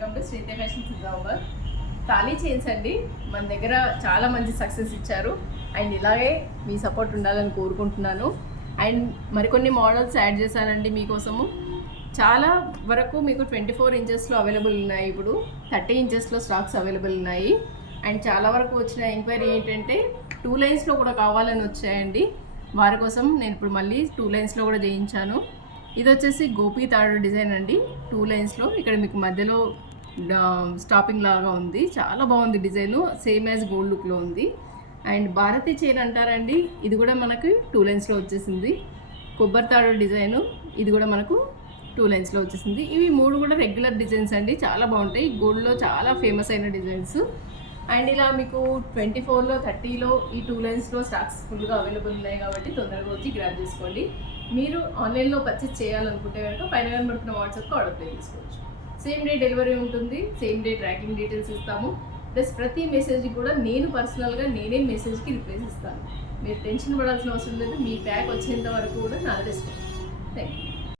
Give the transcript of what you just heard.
Welcome to Srithe fashions Nizamabad. Thali chains అండి, మన దగ్గర చాలా మంచి సక్సెస్ ఇచ్చారు. అండ్ ఇలాగే మీ సపోర్ట్ ఉండాలని కోరుకుంటున్నాను. అండ్ మరికొన్ని మోడల్స్ యాడ్ చేశానండి మీకోసము. చాలా వరకు మీకు 24 ఇంచెస్లో అవైలబుల్ ఉన్నాయి, ఇప్పుడు 30 ఇంచెస్లో స్టాక్స్ అవైలబుల్ ఉన్నాయి. అండ్ చాలా వరకు వచ్చిన ఎంక్వైరీ ఏంటంటే 2 లైన్స్లో కూడా కావాలని వచ్చాయండి. వారి కోసం నేను ఇప్పుడు మళ్ళీ 2 లైన్స్లో కూడా చేయించాను. ఇది వచ్చేసి గోపి తాడు డిజైన్ అండి, 2 లైన్స్లో. ఇక్కడ మీకు మధ్యలో స్టాపింగ్ లాగా ఉంది, చాలా బాగుంది డిజైన్, సేమ్ యాజ్ గోల్డ్ లుక్లో ఉంది. అండ్ భారతీ చైన్ అంటారండి, ఇది కూడా మనకి 2 లైన్స్లో వచ్చేసింది. కొబ్బరి తాడు డిజైను, ఇది కూడా మనకు 2 లైన్స్లో వచ్చేసింది. ఇవి 3 కూడా రెగ్యులర్ డిజైన్స్ అండి, చాలా బాగుంటాయి. గోల్డ్లో చాలా ఫేమస్ అయిన డిజైన్స్. అండ్ ఇలా మీకు 24లో 30లో ఈ 2 లైన్స్లో స్టాక్స్ ఫుల్గా అవైలబుల్ ఉన్నాయి కాబట్టి తొందరగా వచ్చి గ్రాబ్ చేసుకోండి. మీరు ఆన్లైన్లో పర్చేస్ చేయాలనుకుంటే కనుక పైన కనబడుతున్న వాట్సాప్కి ఆర్డర్ ప్లేస్ చేసుకోవచ్చు. సేమ్ డే డెలివరీ ఉంటుంది, సేమ్ డే ట్రాకింగ్ డీటెయిల్స్ ఇస్తాము. ప్లస్ ప్రతి మెసేజ్కి కూడా నేను పర్సనల్గా నేనే మెసేజ్కి రిప్లైస్ ఇస్తాను. మీరు టెన్షన్ పడాల్సిన అవసరం లేదు, మీ ప్యాక్ వచ్చేంత వరకు కూడా నా రెస్పాన్స్. Thank you.